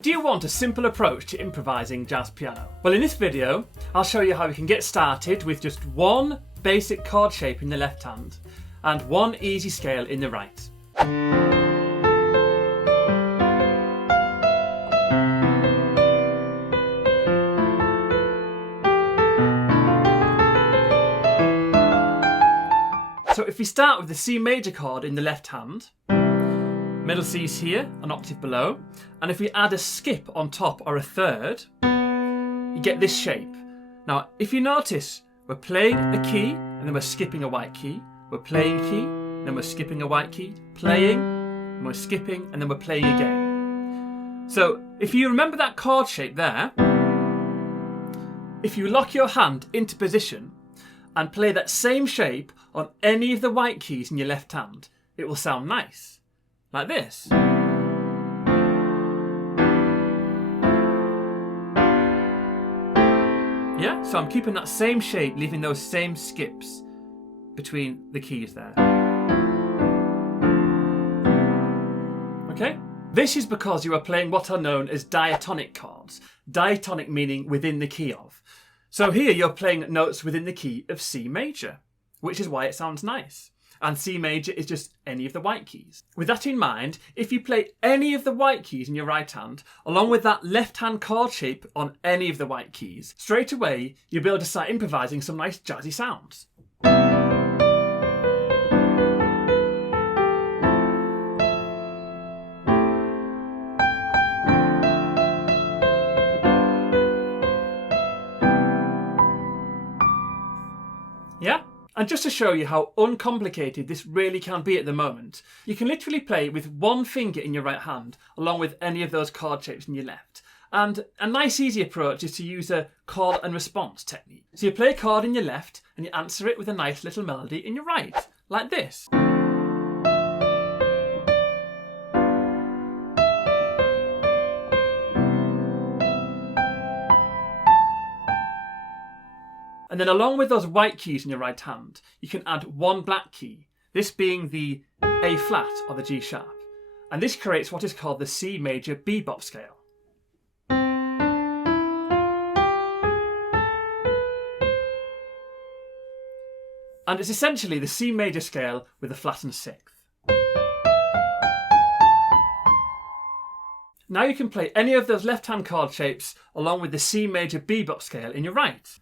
Do you want a simple approach to improvising jazz piano? Well, in this video, I'll show you how you can get started with just one basic chord shape in the left hand and one easy scale in the right. So if we start with the C major chord in the left hand, middle C is here, an octave below, and if we add a skip on top or a third, you get this shape. Now, if you notice, we're playing a key, and then we're skipping a white key, we're playing a key, then we're skipping a white key, playing, and we're skipping, and then we're playing again. So, if you remember that chord shape there, if you lock your hand into position and play that same shape on any of the white keys in your left hand, it will sound nice. Like this. Yeah, so I'm keeping that same shape, leaving those same skips between the keys there. Okay? This is because you are playing what are known as diatonic chords. Diatonic meaning within the key of. So here you're playing notes within the key of C major, which is why it sounds nice. And C major is just any of the white keys. With that in mind, if you play any of the white keys in your right hand, along with that left hand chord shape on any of the white keys, straight away you'll be able to start improvising some nice jazzy sounds. Yeah? And just to show you how uncomplicated this really can be at the moment, you can literally play with one finger in your right hand along with any of those chord shapes in your left. And a nice easy approach is to use a call and response technique. So you play a chord in your left and you answer it with a nice little melody in your right, like this. And then along with those white keys in your right hand, you can add one black key, this being the A flat or the G sharp. And this creates what is called the C major Bebop Scale. And it's essentially the C major scale with a flattened sixth. Now you can play any of those left-hand chord shapes along with the C major Bebop Scale in your right.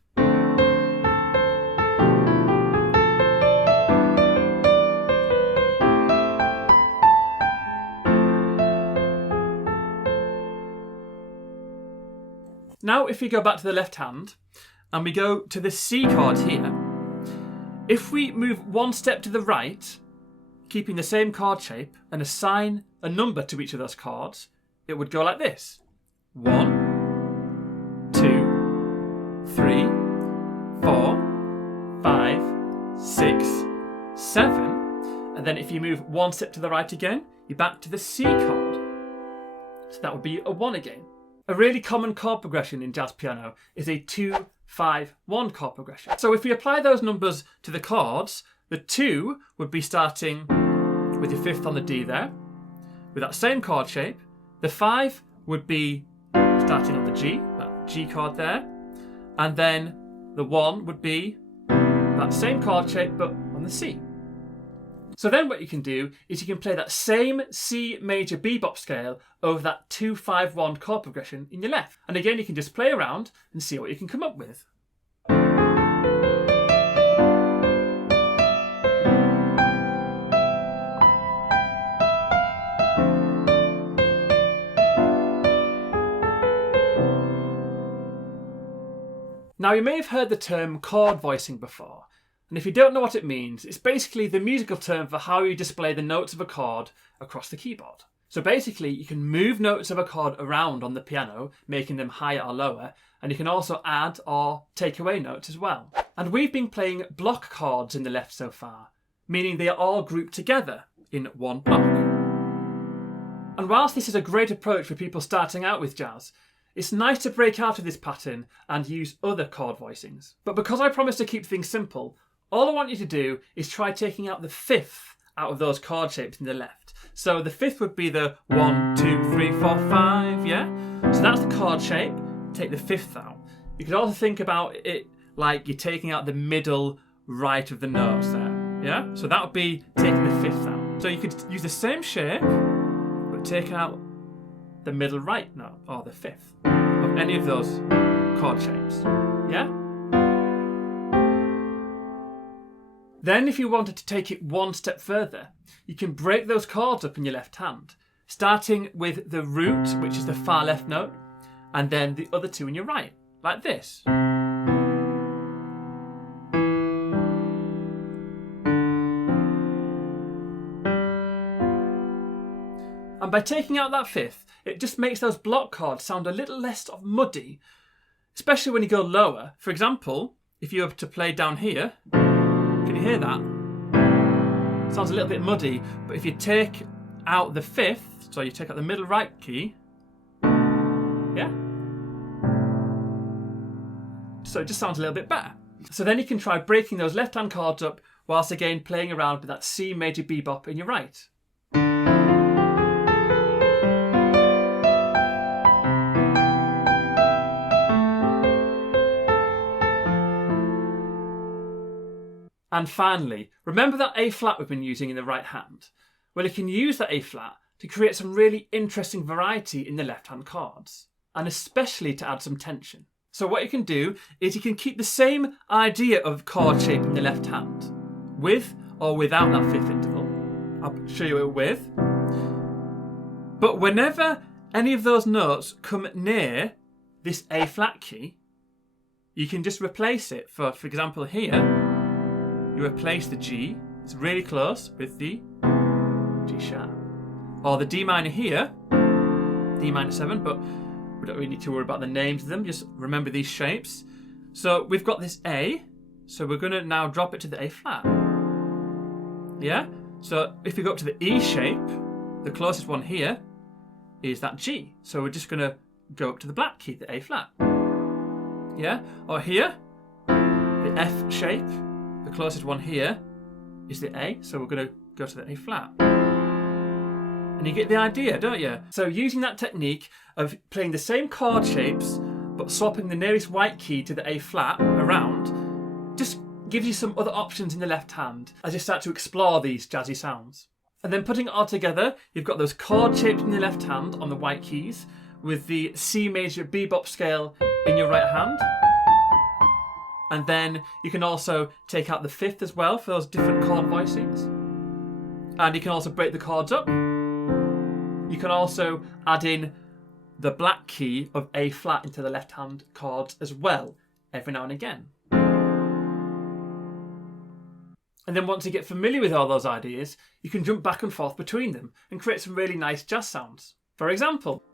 Now if we go back to the left hand and we go to the C chord here, if we move one step to the right, keeping the same chord shape and assign a number to each of those chords, it would go like this. 1, 2, 3, 4, 5, 6, 7. And then if you move one step to the right again, you're back to the C chord. So that would be a 1 again. A really common chord progression in jazz piano is a 2-5-1 chord progression. So if we apply those numbers to the chords, the 2 would be starting with your 5th on the D there, with that same chord shape. The 5 would be starting on the G, that G chord there, and then the 1 would be that same chord shape but on the C. So then what you can do is you can play that same C major bebop scale over that 2-5-1 chord progression in your left. And again, you can just play around and see what you can come up with. Now you may have heard the term chord voicing before. And if you don't know what it means, it's basically the musical term for how you display the notes of a chord across the keyboard. So basically, you can move notes of a chord around on the piano, making them higher or lower, and you can also add or take away notes as well. And we've been playing block chords in the left so far, meaning they are all grouped together in one block. And whilst this is a great approach for people starting out with jazz, it's nice to break out of this pattern and use other chord voicings. But because I promised to keep things simple, all I want you to do is try taking out the 5th out of those chord shapes in the left. So the fifth would be the 1, 2, 3, 4, 5, yeah? So that's the chord shape. Take the fifth out. You could also think about it like you're taking out the middle right of the notes there, yeah? So that would be taking the fifth out. So you could use the same shape, but take out the middle right note, or the fifth, of any of those chord shapes, yeah? Then if you wanted to take it one step further, you can break those chords up in your left hand, starting with the root, which is the far left note, and then the other two in your right, like this. And by taking out that fifth, it just makes those block chords sound a little less muddy, especially when you go lower. For example, if you were to play down here, can you hear that? It sounds a little bit muddy, but if you take out the fifth, so you take out the middle right key, yeah? So it just sounds a little bit better. So then you can try breaking those left-hand chords up whilst again playing around with that C major bebop in your right. And finally, remember that A flat we've been using in the right hand? Well, you can use that A flat to create some really interesting variety in the left hand chords, and especially to add some tension. So what you can do is you can keep the same idea of chord shape in the left hand, with or without that fifth interval. I'll show you it with. But whenever any of those notes come near this A flat key, you can just replace it. For example here, you replace the G, it's really close, with the G sharp. Or the D minor here, D minor 7, but we don't really need to worry about the names of them, just remember these shapes. So we've got this A, so we're going to now drop it to the A flat. Yeah? So if we go up to the E shape, the closest one here is that G. So we're just going to go up to the black key, the A flat. Yeah? Or here, the F shape. The closest one here is the A, so we're going to go to the A flat. And you get the idea, don't you? So using that technique of playing the same chord shapes, but swapping the nearest white key to the A flat around, just gives you some other options in the left hand as you start to explore these jazzy sounds. And then putting it all together, you've got those chord shapes in the left hand on the white keys, with the C major bebop scale in your right hand. And then you can also take out the fifth as well for those different chord voicings. And you can also break the chords up. You can also add in the black key of A flat into the left hand chords as well, every now and again. And then once you get familiar with all those ideas, you can jump back and forth between them and create some really nice jazz sounds. For example,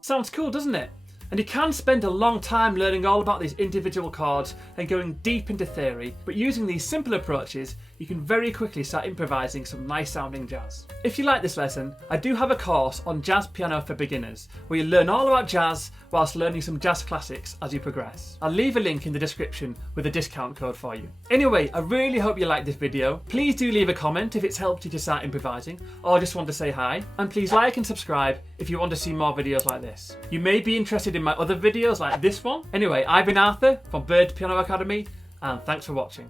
sounds cool, doesn't it? And you can spend a long time learning all about these individual chords and going deep into theory, but using these simple approaches, you can very quickly start improvising some nice sounding jazz. If you like this lesson, I do have a course on jazz piano for beginners, where you learn all about jazz whilst learning some jazz classics as you progress. I'll leave a link in the description with a discount code for you. Anyway, I really hope you liked this video. Please do leave a comment if it's helped you to start improvising, or just want to say hi, and please like and subscribe if you want to see more videos like this. You may be interested in my other videos like this one. Anyway, I've been Arthur from Bird Piano Academy, and thanks for watching.